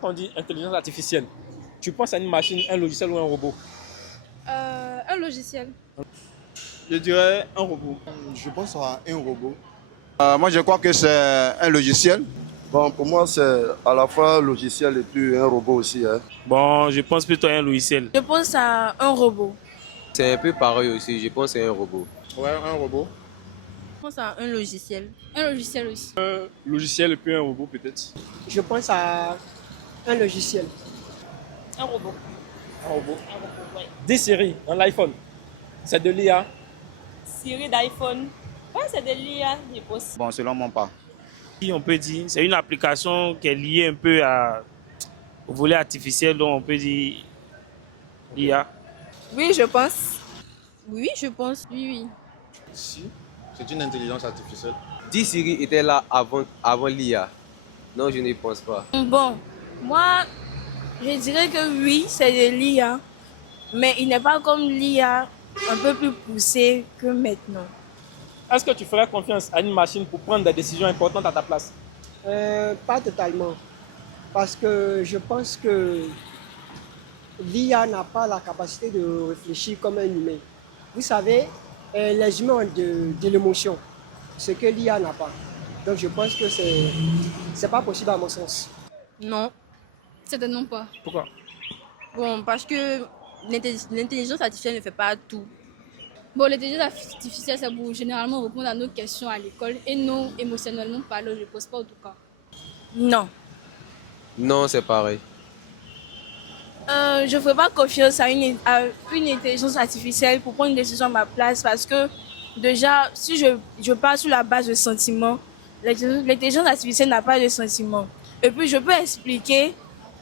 Quand on dit intelligence artificielle, tu penses à une machine, un logiciel ou un robot? Un logiciel. Je dirais un robot. Je pense à un robot. Moi, je crois que c'est un logiciel. Bon, pour moi, c'est à la fois logiciel et puis un robot aussi. Hein. Bon, je pense plutôt à un logiciel. Je pense à un robot. C'est un peu pareil aussi, je pense que c'est un robot. Ouais, un robot. Je pense à un logiciel. Un logiciel aussi. Un logiciel et puis un robot peut-être. Je pense à un logiciel. Un robot. Un robot. Un robot, ouais. Des séries dans l'iPhone. C'est de l'IA. Série d'iPhone. Ouais, c'est de l'IA, je pense. Bon, selon moi, pas. On peut dire, c'est une application qui est liée un peu au volet artificiel, donc on peut dire l'IA. Oui, je pense. Oui, je pense. Oui, oui. Si, c'est une intelligence artificielle. Si Siri était là avant l'IA, non, je ne pense pas. Bon, moi, je dirais que oui, c'est de l'IA. Mais il n'est pas comme l'IA un peu plus poussé que maintenant. Est-ce que tu ferais confiance à une machine pour prendre des décisions importantes à ta place? Pas totalement. Parce que je pense que l'IA n'a pas la capacité de réfléchir comme un humain. Vous savez, les humains ont de l'émotion, ce que l'IA n'a pas. Donc je pense que c'est pas possible à mon sens. Non, certainement pas. Pourquoi? Bon, parce que l'intelligence artificielle ne fait pas tout. Bon, l'intelligence artificielle, c'est pour généralement répondre à nos questions à l'école et non émotionnellement parlant, je ne pense pas en tout cas. Non. Non, c'est pareil. Je ne ferai pas confiance à une intelligence artificielle pour prendre une décision à ma place parce que déjà, si je pars sur la base de sentiments, l'intelligence artificielle n'a pas de sentiments. Et puis, je peux expliquer,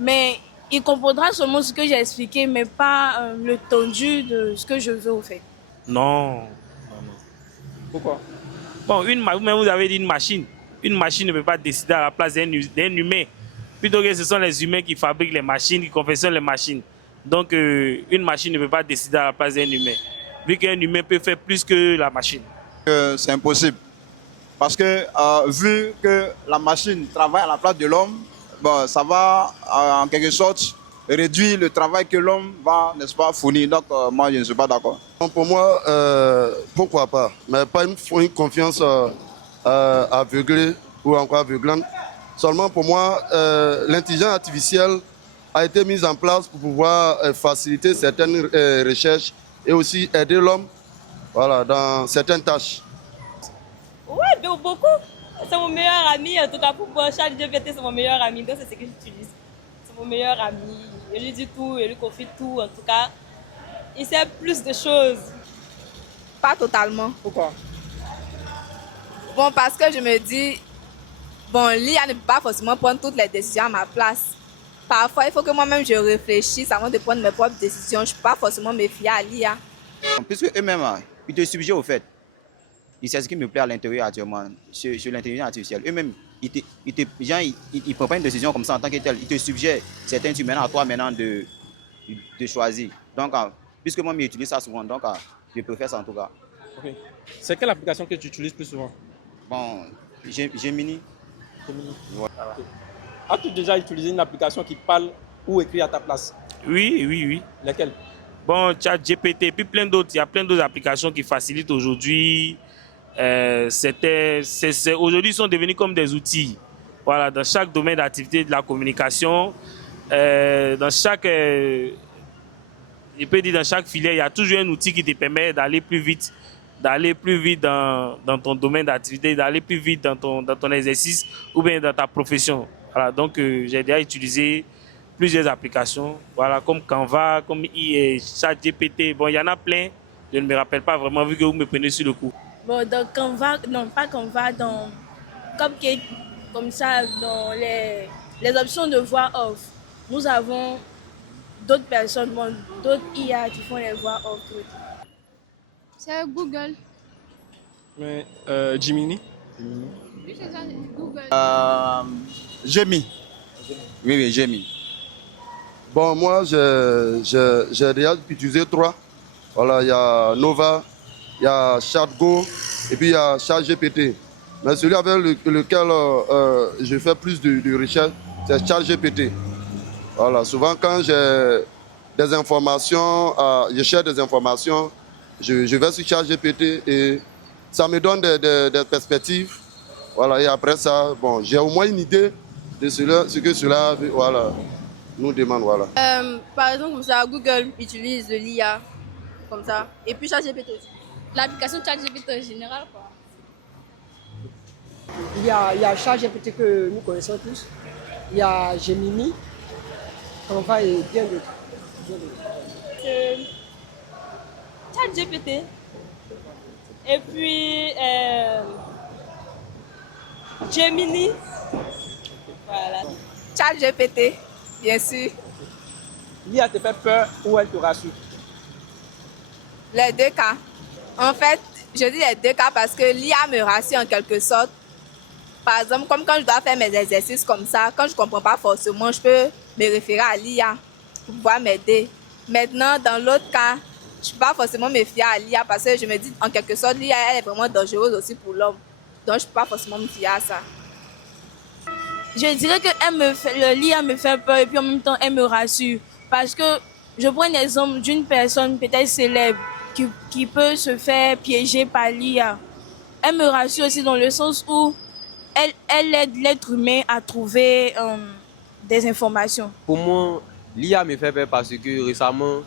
mais il comprendra seulement ce que j'ai expliqué, mais pas le tendu de ce que je veux au fait. Non. Pourquoi? Bon, vous avez dit une machine. Une machine ne peut pas décider à la place d'un humain. Plutôt que ce sont les humains qui fabriquent les machines, qui confectionnent les machines. Donc, une machine ne peut pas décider à la place d'un humain. Vu qu'un humain peut faire plus que la machine. C'est impossible. Parce que vu que la machine travaille à la place de l'homme, bon, ça va en quelque sorte réduire le travail que l'homme va, n'est-ce pas, fournir. Donc, moi, je ne suis pas d'accord. Pour moi, pourquoi pas, mais pas une confiance aveuglée ou encore aveuglante. Seulement pour moi, l'intelligence artificielle a été mise en place pour pouvoir faciliter certaines recherches et aussi aider l'homme voilà, dans certaines tâches. Ouais, beaucoup. C'est mon meilleur ami. En tout cas, pour moi, ChatGPT, c'est mon meilleur ami. Donc, c'est ce que j'utilise. C'est mon meilleur ami. Je lui dis tout, je lui confie tout. En tout cas, il sait plus de choses. Pas totalement. Pourquoi? Bon, parce que je me dis, bon, l'IA ne peut pas forcément prendre toutes les décisions à ma place. Parfois, il faut que moi-même je réfléchisse avant de prendre mes propres décisions. Je ne suis pas forcément me fier à l'IA. Puisque eux-mêmes, ils te suggèrent au fait. C'est ce qui me plaît à l'intérieur actuellement, sur l'intelligence artificielle. Eux-mêmes, ils ne prennent pas une décision comme ça en tant que tel. Ils te suggèrent certains trucs maintenant à toi maintenant de choisir. Donc, puisque moi, j'utilise ça souvent, donc je préfère ça en tout cas. Okay. C'est quelle application que tu utilises plus souvent? Bon, Gemini. Voilà. Okay. As-tu déjà utilisé une application qui parle ou écrit à ta place? Oui. Laquelle? Bon, ChatGPT, puis plein d'autres. Il y a plein d'autres applications qui facilitent aujourd'hui. Aujourd'hui, ils sont devenus comme des outils. Voilà, dans chaque domaine d'activité de la communication, dans chaque filière, il y a toujours un outil qui te permet d'aller plus vite dans ton domaine d'activité, d'aller plus vite dans ton exercice ou bien dans ta profession. Voilà, donc j'ai déjà utilisé plusieurs applications, voilà, comme Canva, comme ChatGPT. Bon, il y en a plein, je ne me rappelle pas vraiment vu que vous me prenez sur le coup. Bon, dans Canva, non, pas Canva, dans Cupcake, comme ça, dans les options de voix off, nous avons d'autres personnes, bon, d'autres IA qui font les voix off. C'est Google. Mais Gemini? Oui, c'est ça, Google. Gemini. Oui, Gemini. Bon, moi, j'ai déjà utilisé 3. Voilà, il y a Nova, il y a ChatGo et puis il y a ChatGPT. Mais celui avec lequel je fais plus de recherche, c'est ChatGPT. Voilà, souvent quand j'ai des informations, je cherche des informations, je vais sur ChatGPT et ça me donne des perspectives. Voilà, et après ça, bon, j'ai au moins une idée de ce que cela voilà, nous demande. Voilà. Par exemple, comme ça, Google utilise de l'IA, comme ça. Et puis ChatGPT aussi. L'application ChatGPT en général, quoi. Il y a ChatGPT que nous connaissons tous. Il y a Gemini. Canva est bien de. ChatGPT. Et puis Gemini. Voilà. ChatGPT, bien sûr. L'IA te fait peur ou elle te rassure? Les deux cas. En fait, je dis les deux cas parce que l'IA me rassure en quelque sorte. Par exemple, comme quand je dois faire mes exercices comme ça, quand je ne comprends pas forcément, je peux me référer à l'IA pour pouvoir m'aider. Maintenant, dans l'autre cas, je ne peux pas forcément me fier à l'IA parce que je me dis en quelque sorte, l'IA elle est vraiment dangereuse aussi pour l'homme. Donc, je ne peux pas forcément me fier à ça. Je dirais que l'IA me fait peur et puis en même temps, elle me rassure. Parce que je prends un exemple d'une personne peut-être célèbre qui peut se faire piéger par l'IA. Elle me rassure aussi dans le sens où elle aide l'être humain à trouver des informations. Pour moi, l'IA me fait peur parce que récemment,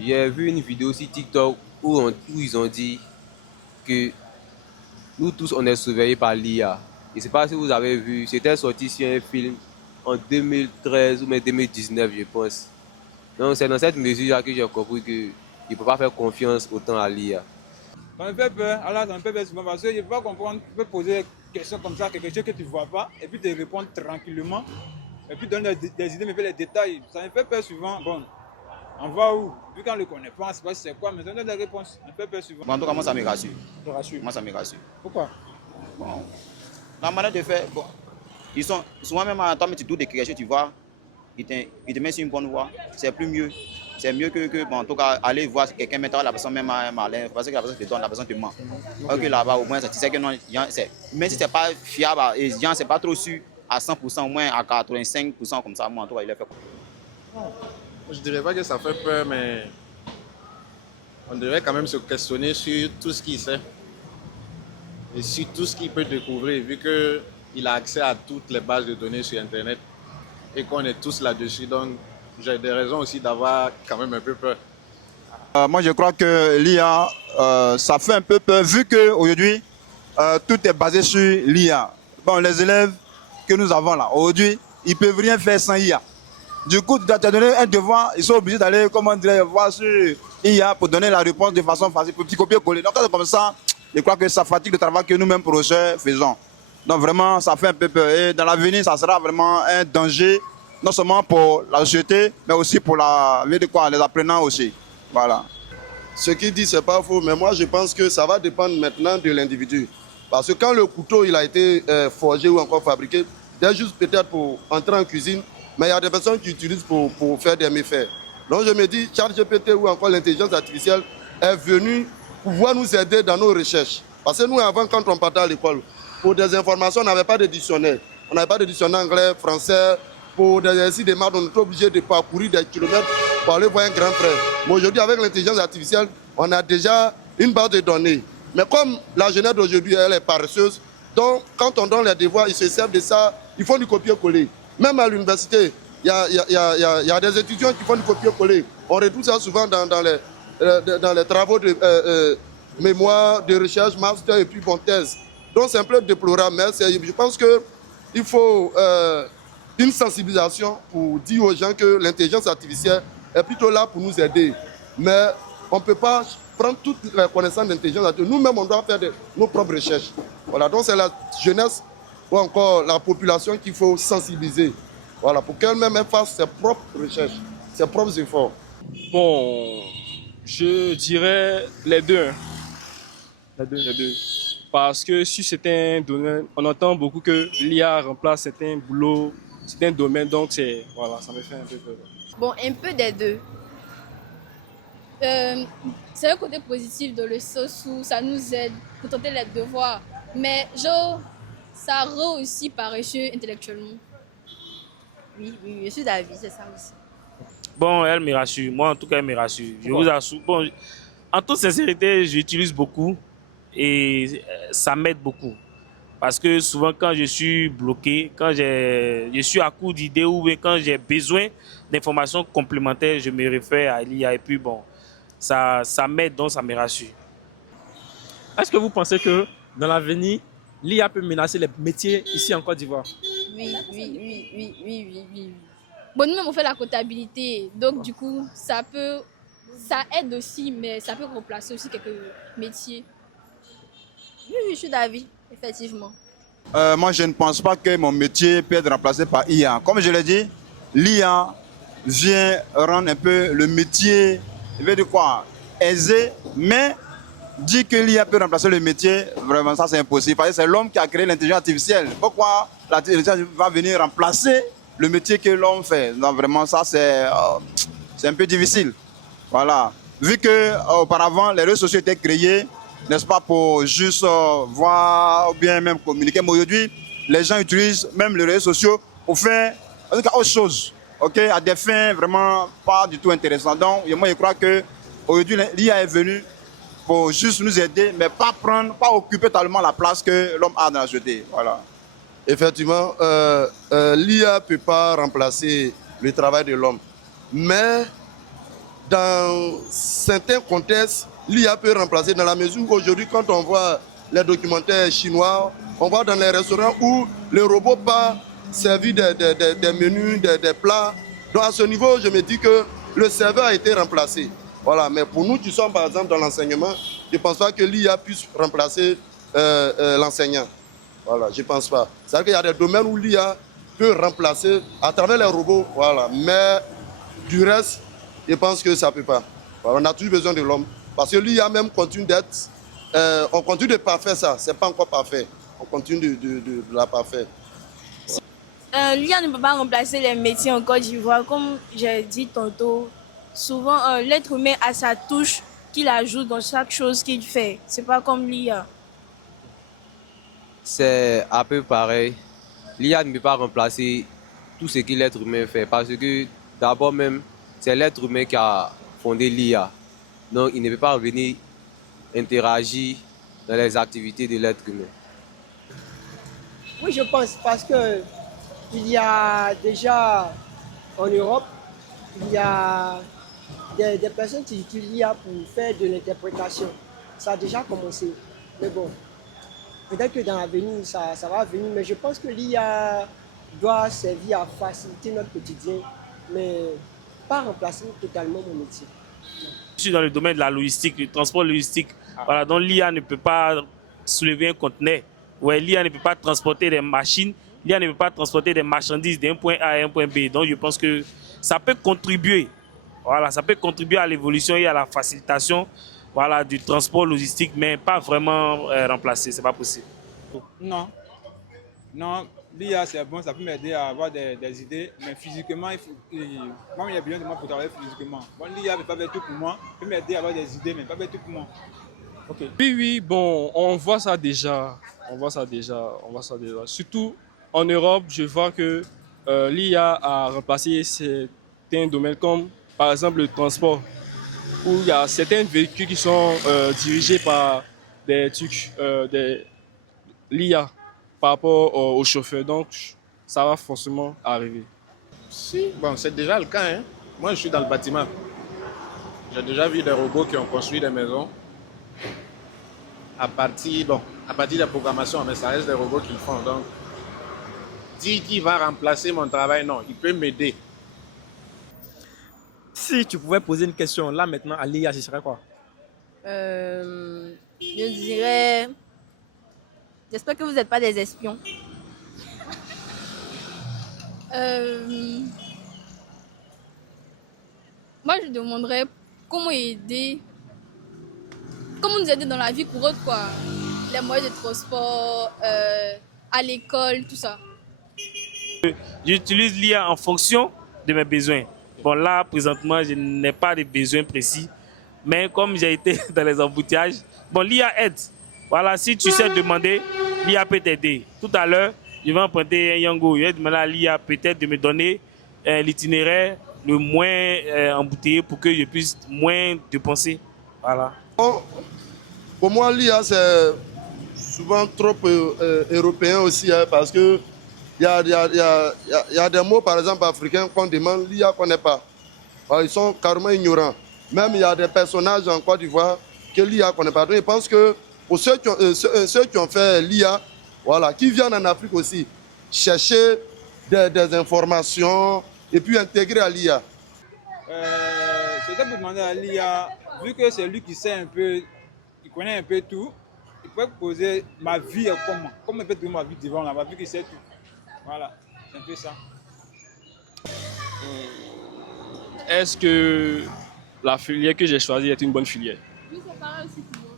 j'ai vu une vidéo sur TikTok où ils ont dit que nous tous, on est surveillés par l'IA. Je ne sais pas si vous avez vu, c'était sorti sur un film en 2013 ou même 2019, je pense. Donc c'est dans cette mesure que j'ai compris qu'il ne peut pas faire confiance autant à l'IA. Ça me fait peur, alors ça me fait peur souvent parce que je ne peux pas comprendre, tu peux poser des questions comme ça, quelque chose que tu ne vois pas, et puis te répondre tranquillement, et puis donner des idées, me faire les détails. Ça me fait peur souvent. Bon, on va où? Vu qu'on ne le connaît pas, on ne sait pas c'est quoi, mais on donne des réponses. Ça me fait peur souvent. Bon, en tout cas, moi, ça me rassure. Te rassure. Moi, ça me rassure. Pourquoi? Bon, la manière de faire, bon, ils sont souvent même en temps, mais tu doutes de quelque chose, tu vois, ils te mettent sur une bonne voie, c'est plus mieux. C'est mieux que bon, en tout cas, aller voir quelqu'un, maintenant la personne même a malin, parce que la personne te donne, la personne te ment. Ok, là-bas, au moins, tu sais que non, même si ce n'est pas fiable, et ce n'est pas trop sûr à 100%, au moins à 85% comme ça, moi, en tout cas, il est fait quoi. Je ne dirais pas que ça fait peur, mais on devrait quand même se questionner sur tout ce qu'il sait et sur tout ce qu'il peut découvrir, vu qu'il a accès à toutes les bases de données sur Internet et qu'on est tous là-dessus. Donc, j'ai des raisons aussi d'avoir quand même un peu peur. Moi, je crois que l'IA, ça fait un peu peur, vu qu'aujourd'hui, tout est basé sur l'IA. Bon, les élèves que nous avons là, aujourd'hui, ils ne peuvent rien faire sans IA. Du coup, tu as donné un devoir, ils sont obligés d'aller, comment dire, voir sur IA pour donner la réponse de façon facile, pour petit copier-coller. Donc, comme ça, je crois que ça fatigue le travail que nous-mêmes, professeurs, faisons. Donc, vraiment, ça fait un peu peur. Et dans l'avenir, ça sera vraiment un danger, non seulement pour la société, mais aussi pour les apprenants aussi. Voilà. Ce qu'il dit, ce n'est pas faux, mais moi, je pense que ça va dépendre maintenant de l'individu. Parce que quand le couteau il a été forgé ou encore fabriqué, c'est juste peut-être pour entrer en cuisine, mais il y a des personnes qui utilisent pour faire des méfaits. Donc, je me dis, ChatGPT ou encore l'intelligence artificielle est venue pouvoir nous aider dans nos recherches. Parce que nous, avant, quand on partait à l'école, pour des informations, on n'avait pas de dictionnaire. On n'avait pas de dictionnaire anglais, français. Pour des exercices de maths, on était obligé de parcourir des kilomètres pour aller voir un grand frère. Mais aujourd'hui, avec l'intelligence artificielle, on a déjà une base de données. Mais comme la jeunesse d'aujourd'hui, elle est paresseuse, donc quand on donne les devoirs, ils se servent de ça, ils font du copier-coller. Même à l'université, il y a des étudiants qui font du copier-coller. On retrouve ça souvent dans les travaux de mémoire, de recherche, master et puis bon, thèse. Donc c'est un peu déplorable, mais je pense qu'il faut une sensibilisation pour dire aux gens que l'intelligence artificielle est plutôt là pour nous aider. Mais on ne peut pas prendre toutes les connaissances d'intelligence artificielle. Nous-mêmes, on doit faire nos propres recherches. Voilà, donc c'est la jeunesse ou encore la population qu'il faut sensibiliser. Voilà, pour qu'elle-même fasse ses propres recherches, ses propres efforts. Bon, je dirais les deux. Les deux. Parce que sur certains domaines, on entend beaucoup que l'IA remplace certains boulots, certains domaines, donc voilà, ça me fait un peu peur. Bon, un peu des deux. C'est un côté positif dans le sens où ça nous aide pour tenter les devoirs. Mais genre, ça rend aussi paresseux intellectuellement. Oui, je suis d'avis, c'est ça aussi. Bon, elle me rassure. Moi, en tout cas, elle me rassure. Je vous assure. Bon, en toute sincérité, j'utilise beaucoup et ça m'aide beaucoup. Parce que souvent, quand je suis bloqué, quand je suis à court d'idées ou bien quand j'ai besoin d'informations complémentaires, je me réfère à l'IA et puis bon, ça m'aide, donc ça me rassure. Est-ce que vous pensez que dans l'avenir, l'IA peut menacer les métiers ici en Côte d'Ivoire? Oui. Bon, nous-mêmes, on fait la comptabilité. Donc, du coup, ça aide aussi, mais ça peut remplacer aussi quelques métiers. Oui, je suis d'avis, effectivement. Moi, je ne pense pas que mon métier peut être remplacé par IA. Comme je l'ai dit, l'IA vient rendre un peu le métier, je vais dire quoi, aisé, mais dire que l'IA peut remplacer le métier, vraiment, ça c'est impossible. Parce que c'est l'homme qui a créé l'intelligence artificielle. Pourquoi l'intelligence va venir remplacer le métier que l'homme fait? Donc vraiment, ça c'est un peu difficile. Voilà. Vu que auparavant, les réseaux sociaux étaient créés, n'est-ce pas, pour juste voir ou bien même communiquer. Mais aujourd'hui, les gens utilisent même les réseaux sociaux pour faire autre chose, ok, à des fins vraiment pas du tout intéressantes. Donc, moi, je crois que aujourd'hui, l'IA est venue pour juste nous aider, mais pas occuper totalement la place que l'homme a dans la société. Voilà. Effectivement, l'IA ne peut pas remplacer le travail de l'homme. Mais dans certains contextes, l'IA peut remplacer dans la mesure où aujourd'hui, quand on voit les documentaires chinois, on voit dans les restaurants où le robot part servir des menus, des plats. Donc à ce niveau, je me dis que le serveur a été remplacé. Voilà. Mais pour nous qui sommes par exemple dans l'enseignement, je ne pense pas que l'IA puisse remplacer l'enseignant. Voilà, je ne pense pas. C'est-à-dire qu'il y a des domaines où l'IA peut remplacer à travers les robots. Voilà. Mais du reste, je pense que ça ne peut pas. Voilà, on a toujours besoin de l'homme. Parce que l'IA même continue d'être... on continue de parfaire ça. Ce n'est pas encore parfait. On continue de la parfaire. L'IA ne peut pas remplacer les métiers en Côte d'Ivoire. Comme j'ai dit tantôt, souvent l'être humain a sa touche qu'il ajoute dans chaque chose qu'il fait. Ce n'est pas comme l'IA. C'est un peu pareil. L'IA ne peut pas remplacer tout ce que l'être humain fait. Parce que d'abord même, c'est l'être humain qui a fondé l'IA. Donc il ne peut pas venir interagir dans les activités de l'être humain. Oui, je pense, parce que il y a déjà en Europe, il y a des personnes qui utilisent l'IA pour faire de l'interprétation. Ça a déjà commencé. Mais bon, peut-être que dans l'avenir, ça va venir. Mais je pense que l'IA doit servir à faciliter notre quotidien, mais pas remplacer totalement mon métier. Je suis dans le domaine de la logistique, du transport logistique. Voilà, donc l'IA ne peut pas soulever un conteneur. Ouais, l'IA ne peut pas transporter des machines. L'IA ne peut pas transporter des marchandises d'un point A à un point B. Donc je pense que ça peut contribuer. Voilà, ça peut contribuer à l'évolution et à la facilitation, voilà, du transport logistique, mais pas vraiment remplacer. C'est pas possible. Non. Non, l'IA c'est bon, ça peut m'aider à avoir des idées, mais physiquement, moi il y a besoin de moi pour travailler physiquement. Bon, l'IA ne peut pas faire tout pour moi, peut m'aider à avoir des idées, mais pas faire tout pour moi. Okay. Oui, bon, on voit ça déjà. Surtout en Europe, je vois que l'IA a remplacé certains domaines comme par exemple le transport, où il y a certains véhicules qui sont dirigés par l'IA par rapport aux chauffeurs. Donc, ça va forcément arriver. Si, bon, c'est déjà le cas. Hein. Moi, je suis dans le bâtiment. J'ai déjà vu des robots qui ont construit des maisons à partir de la programmation, mais ça reste des robots qui le font. Donc, dire qu'il va remplacer mon travail, non, il peut m'aider. Si tu pouvais poser une question là maintenant à l'IA, ce serait quoi? Je dirais... J'espère que vous n'êtes pas des espions. Moi, je demanderais comment nous aider dans la vie courante, quoi. Les moyens de transport, à l'école, tout ça. J'utilise l'IA en fonction de mes besoins. Bon, là, présentement, je n'ai pas de besoins précis. Mais comme j'ai été dans les embouteillages, bon, l'IA aide. Voilà, si tu sais demander, l'IA peut t'aider. Tout à l'heure, je vais emprunter un Yango. Je vais demander à l'IA peut-être de me donner l'itinéraire le moins embouteillé pour que je puisse moins dépenser. Voilà. Bon, pour moi, l'IA, c'est souvent trop européen aussi, hein, parce que il y a des mots, par exemple, africains qu'on demande, l'IA ne connaît pas. Alors, ils sont carrément ignorants. Même il y a des personnages en Côte d'Ivoire que l'IA ne connaît pas. Donc, je pense que pour ceux qui ont fait l'IA, voilà, qui viennent en Afrique aussi, chercher des informations et puis intégrer à l'IA. C'était pour demander à l'IA, vu que c'est lui qui sait un peu, il connaît un peu tout, il peut poser ma vie comment il peut trouver ma vie devant là, vu qu'il sait tout. Voilà, c'est un peu ça. Est-ce que la filière que j'ai choisie est une bonne filière? Oui, c'est pareil aussi pour moi.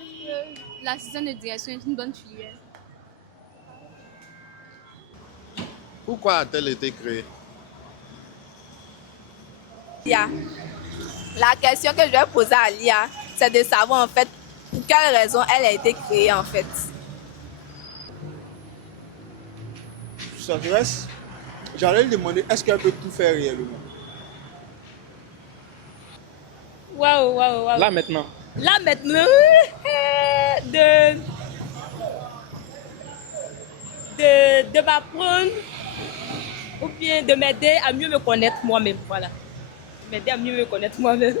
Est-ce que l'assistant de direction est une bonne filière? Pourquoi a-t-elle été créée? l'IA. La question que je vais poser à l'IA, c'est de savoir en fait pour quelle raison elle a été créée en fait. Je s'adresse, j'allais lui demander est-ce qu'elle peut tout faire réellement. Waouh, waouh, waouh. Là maintenant. Là maintenant, de m'apprendre ou bien de m'aider à mieux me connaître moi-même. Voilà. M'aider à mieux me connaître moi-même.